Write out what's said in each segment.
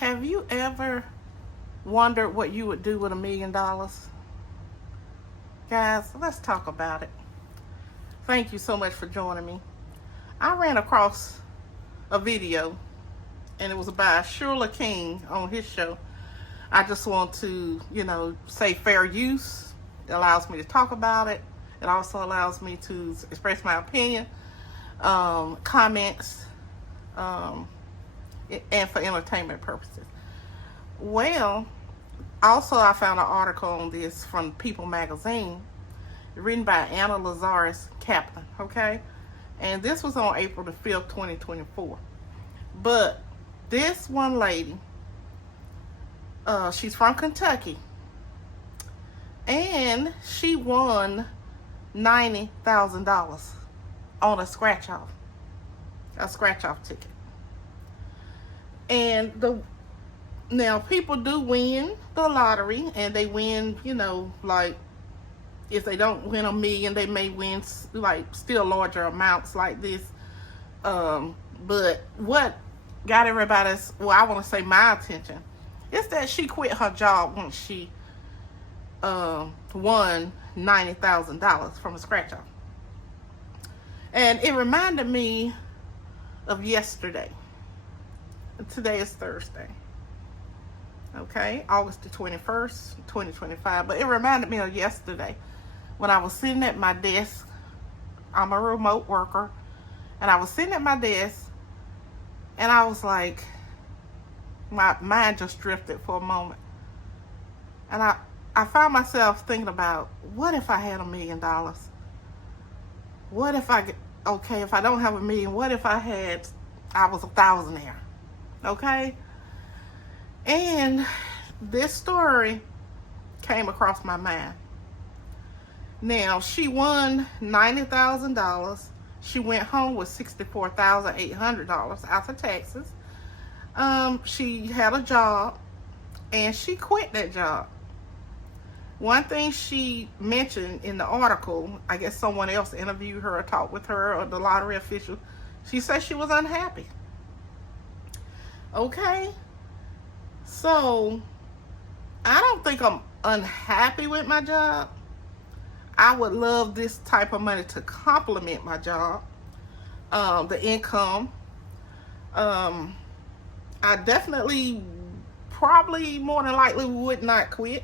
Have you ever wondered what you would do with $1 million? Guys, let's talk about it. Thank you so much for joining me. I ran across a video, and it was by Shirley King on his show. I just want to, say fair use. It allows me to talk about it. It also allows me to express my opinion, comments, and for entertainment purposes. Well, also I found an article on this from People magazine, written by Anna Lazarus Kaplan, okay? And this was on April the 5th, 2024. But this one lady, she's from Kentucky, and she won $90,000 on a scratch-off ticket. And now people do win the lottery, and they win, like, if they don't win $1 million, they may win like still larger amounts like this. But what got everybody's, I want to say my attention, is that she quit her job once she won $90,000 from a scratch-off. And it reminded me of yesterday. Today is Thursday. Okay, August the 21st, 2025. But it reminded me of yesterday when I was sitting at my desk. I'm a remote worker. And I was sitting at my desk, and I was like, my mind just drifted for a moment. And I found myself thinking about, what if I had $1 million? What if if I don't have $1 million, what if I was a thousandaire? Okay? And this story came across my mind. Now, she won $90,000. She went home with $64,800 after taxes. She had a job, and she quit that job. One thing she mentioned in the article, I guess someone else interviewed her or talked with her, or the lottery official, she said she was unhappy. Okay? So, I don't think I'm unhappy with my job. I would love this type of money to complement my job, the income. I definitely, probably more than likely would not quit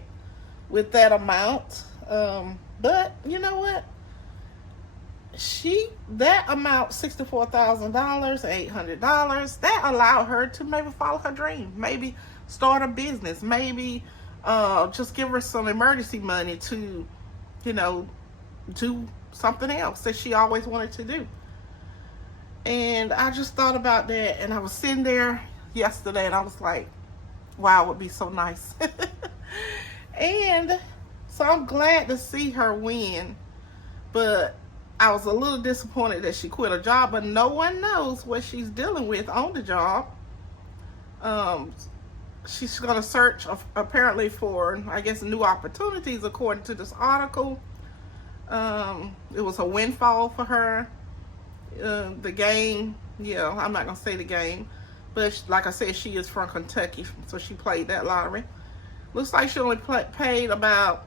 with that amount. But you know what? That amount, $64,000, $800, that allowed her to maybe follow her dream, maybe start a business, maybe just give her some emergency money to, do something else that she always wanted to do. And I just thought about that, and I was sitting there yesterday, and I was like, wow, it would be so nice. And so I'm glad to see her win, but I was a little disappointed that she quit her job, but no one knows what she's dealing with on the job. She's going to search apparently for, I guess, new opportunities according to this article. It was a windfall for her. The game, I'm not going to say the game, but like I said, she is from Kentucky, so she played that lottery. Looks like she only paid about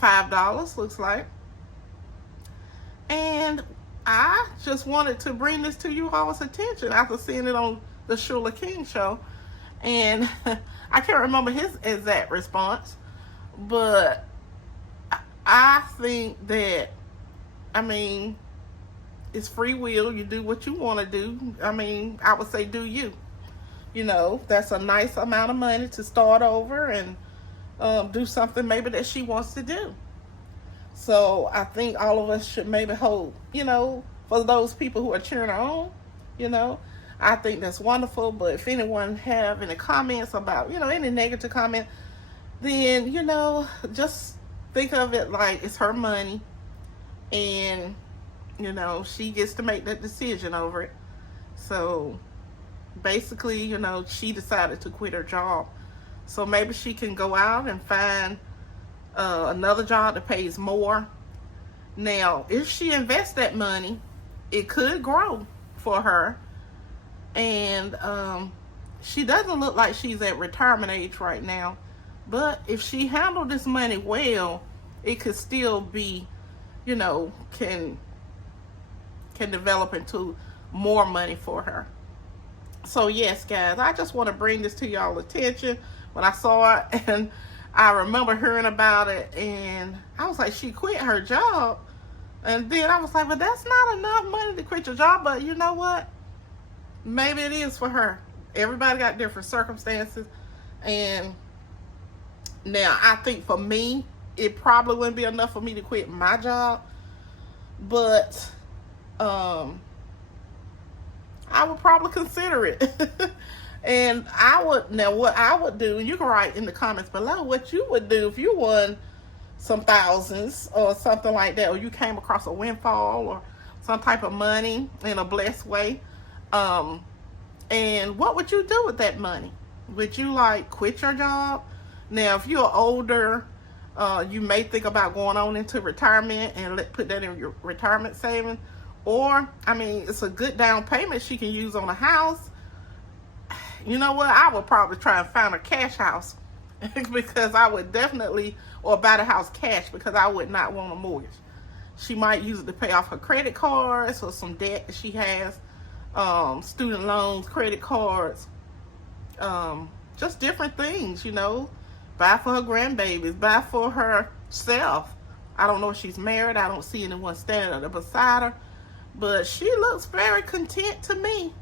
$5, looks like. And I just wanted to bring this to you all's attention after seeing it on the Shirley King show. And I can't remember his exact response, but I think that, it's free will. You do what you want to do. I would say do you. That's a nice amount of money to start over and do something maybe that she wants to do. So I think all of us should maybe hold, for those people who are cheering her on, I think that's wonderful. But if anyone have any comments about, any negative comment, then, just think of it like it's her money, and, she gets to make that decision over it. So basically, she decided to quit her job. So maybe she can go out and find another job that pays more. Now, if she invests that money, it could grow for her, and she doesn't look like she's at retirement age right now. But if she handled this money well, it could still be, you know, can develop into more money for her. So yes, guys, I just want to bring this to y'all attention. When I saw it, and I remember hearing about it, and I was like, she quit her job. And then I was like, well, that's not enough money to quit your job. But you know what? Maybe it is for her. Everybody got different circumstances. And now I think for me, it probably wouldn't be enough for me to quit my job. But I would probably consider it. And what I would do, and you can write in the comments below what you would do if you won some thousands or something like that, or you came across a windfall or some type of money in a blessed way. And what would you do with that money? Would you like quit your job? Now, if you're older, you may think about going on into retirement and put that in your retirement savings. Or, I mean, it's a good down payment she can use on a house. You know what? I would probably try and find a cash house because I would definitely, or buy the house cash because I would not want a mortgage. She might use it to pay off her credit cards or some debt that she has, student loans, credit cards, just different things, you know. Buy for her grandbabies, buy for herself. I don't know if she's married. I don't see anyone standing beside her. But she looks very content to me.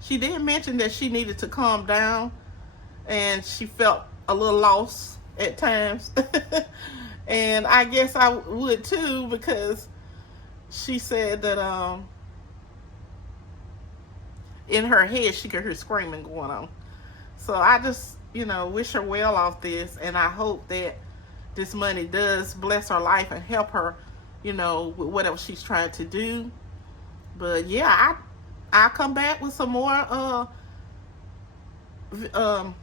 She did mention that she needed to calm down and she felt a little lost at times. And I guess I would too, because she said that in her head she could hear screaming going on. So I just, you know, wish her well off this, and I hope that this money does bless her life and help her, you know, with whatever she's trying to do. But yeah, I'll come back with some more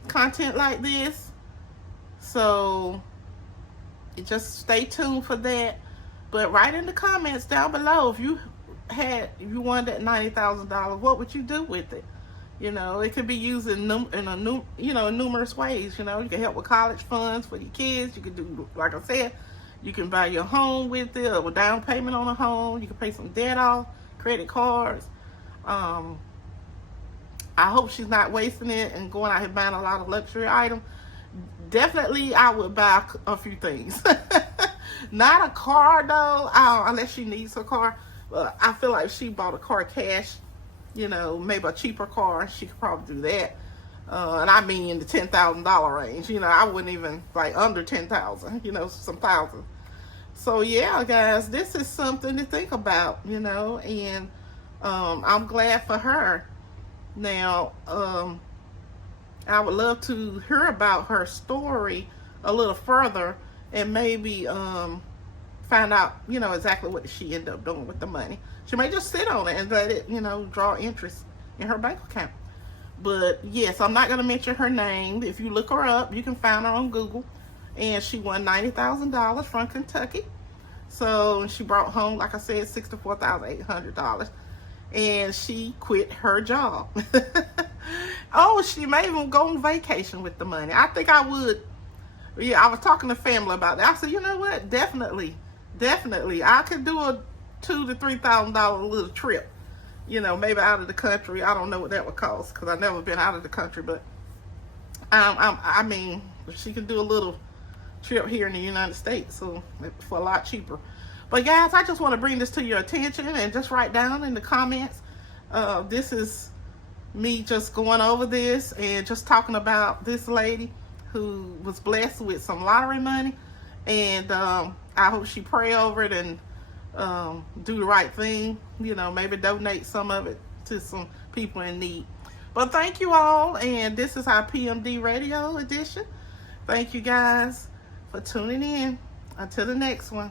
content like this. So just stay tuned for that. But write in the comments down below if you won that $90,000, what would you do with it? You know, it could be used in numerous ways. You know, you can help with college funds for your kids. You can do, like I said, you can buy your home with it, or a down payment on a home. You can pay some debt off, credit cards. I hope she's not wasting it and going out here buying a lot of luxury items. Definitely, I would buy a few things. Not a car, though, unless she needs a car. But I feel like if she bought a car cash, you know, maybe a cheaper car, she could probably do that. And I mean in the $10,000 range. You know, I wouldn't even, like, under $10,000, you know, some thousand. So, yeah, guys, this is something to think about, you know, and I'm glad for her. Now, I would love to hear about her story a little further and maybe find out, you know, exactly what she ended up doing with the money. She may just sit on it and let it, you know, draw interest in her bank account. But yes, I'm not going to mention her name. If you look her up, you can find her on Google. And she won $90,000 from Kentucky. So she brought home, like I said, $64,800. And she quit her job. Oh, she may even go on vacation with the money. I think I would. Yeah, I was talking to family about that. I said, you know what? Definitely. I could do a $2,000 to $3,000 little trip. You know, maybe out of the country. I don't know what that would cost because I've never been out of the country. But I mean, she can do a little trip here in the United States, so for a lot cheaper. But guys, I just want to bring this to your attention and just write down in the comments. This is me just going over this and just talking about this lady who was blessed with some lottery money. And I hope she pray over it and do the right thing. You know, maybe donate some of it to some people in need. But thank you all, and this is our PMD Radio edition. Thank you guys for tuning in. Until the next one.